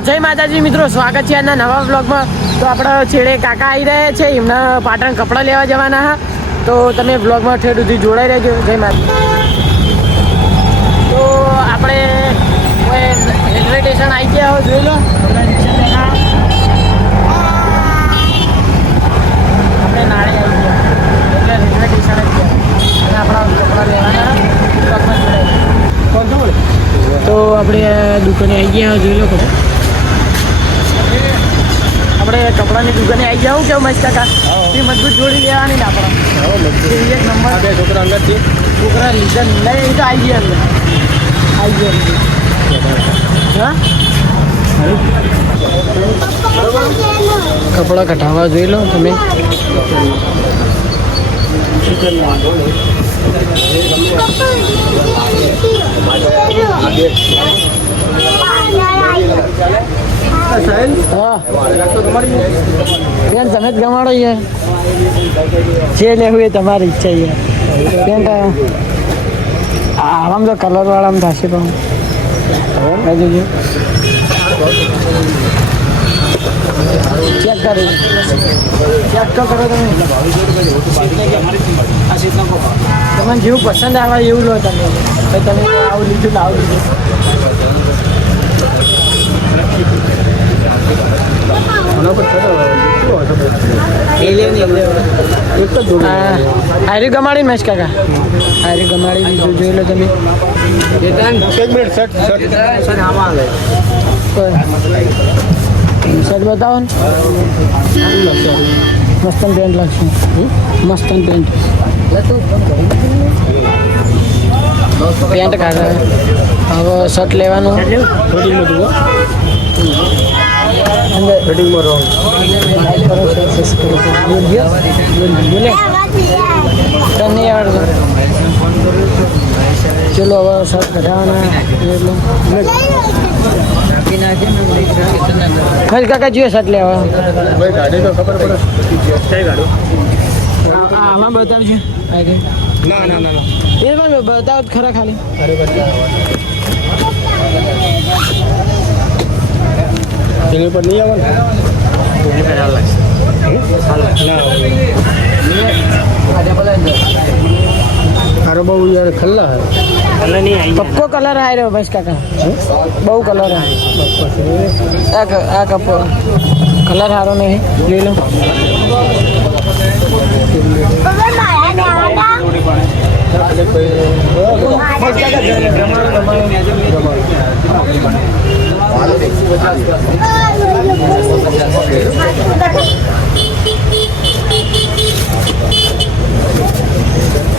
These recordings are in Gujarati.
જય માતાજી મિત્રો, સ્વાગત છે આજના નવા બ્લોગમાં તો આપણા છેડે કાકા આવી રહ્યા છે, એમના પાટણ કપડાં લેવા જવાના હા. તો તમે બ્લોગમાં ઠેર સુધી જોડાઈ રહેજો. જય માતા તો આપણે રેલવે સ્ટેશન આવી ગયા હોય જોઈ લો. આપણે નાળે આવી ગયા. એટલે રેલવે સ્ટેશન ગયા. અને આપણા કપડાં લેવાના તો આપણે દુકાને આવી ગયા જોઈ લો કપડાં. આપણે કપડાની દુકાને આવી જાવ કેવું મસ્ત કાકા એ મજબૂત જોડી લેવાની ને આપણે એક નંબર બે છોકરા અંગત છે છોકરા લીધા નહીં એ તો આવી ગયા અંદર આવી ગયા હા કપડાં કઢાવવા જોઈ લો તમે હા બેન તમે જ ગમાડો યાર જે લેવું એ તમારી ઈચ્છા યાર બેન આરામ તો કલર વાળામાં થશે પણ ચેક કરો ચેક તો કરો તમે તમને જેવું પસંદ આવે એવું લો તમે તમે આવું લીધું આવું લીધું આના પર થતો કેવો હતો એક જ જોડી હા હારી ગમાડી મેચ કાકા. હારી ગમાડી દીધું જોઈ લો તમે. એક મિનિટ શર્ટ બતાવો ને. મસ્તન પેન્ટ લાગશે. મસ્તન પેન્ટ પેન્ટ કાઢે. હવે શર્ટ લેવાનું. ફિટિંગમાં અંદર ફિટિંગમાં રહો લાઈક કરો શેર સબસ્ક્રાઈબ કરો બોલ ગયો બોલ બોલે તને નહીં આવડતું ચલો હવે શર્ટ કઢાવવાના એટલું ખરી કાકા જોઈએ શર્ટ લેવા ભાઈ ગાડી તો ખબર પડે કઈ ગાડી આમાં બતાવજો આગળ ના ના ના ના એ પણ બતાવો તો ખરા ખાલી અરે બધા તેની પર નહીં આવે ને અરે બહુ યાર ખલ્લા હે પક્કો કલર આવી રહ્યો બસ કાકા બહુ કલર આ ક- આ કપ કલર સારો નહીં જોઈ લો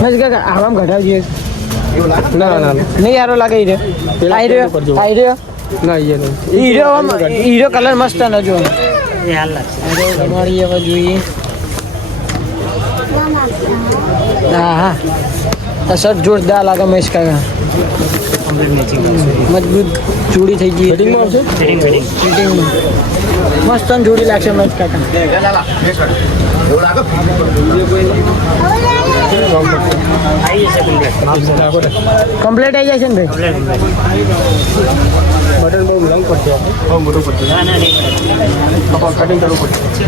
બસ કાકા આરામ ઘટાવજે ના ના ના. નહીં સારો લાગે હીરો. આઈ રહ્યો? આઈ રહ્યો? ના હીરો હીરો કલર મસ્ત ન જો. તમારી હવે જોઈએ. હા હા. આ શર્ટ જોરદાર લાગે મહેશ કાકા. મજબૂત જોડી થઈ ગઈ. મસ્ત જોડી લાગશે મહેશ કાકા. કમ્પ્લીટ આવી જશે ને ભાઈ? બટન બહુ લંગ પડશે. બહુ મોટું પડશે. કટિંગ કરવું પડશે.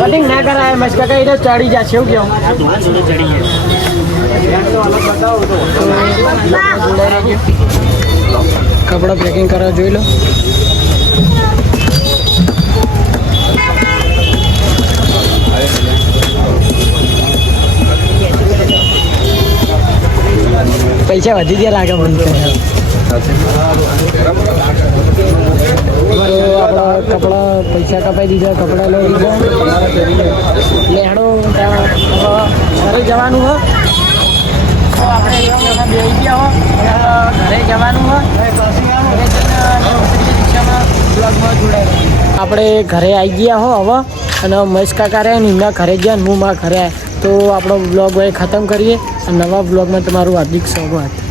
કટિંગ ના કરાય મસ્ત કાકા એટલે ચડી જશે એવું કેવું કપડાં પેકિંગ કરવા જોઈ લો. પૈસા વધી ગયા લાગે મને કપડા પૈસા કપાઈ દીધા કપડા લઈ દીધા લેણો ઘરે જવાનું હો. આપણે રિક્ષામાં ગયા હો. ઘરે જવાનું હો. આપણે ઘરે આવી ગયા હો હવે. અને મહેશ કાકા રહ્યા ને એમના ઘરે ગયા ને હું મારા ઘરે તો આપણો બ્લોગ હવે ખતમ કરીએ અને નવા બ્લોગમાં તમારું હાર્દિક સ્વાગત.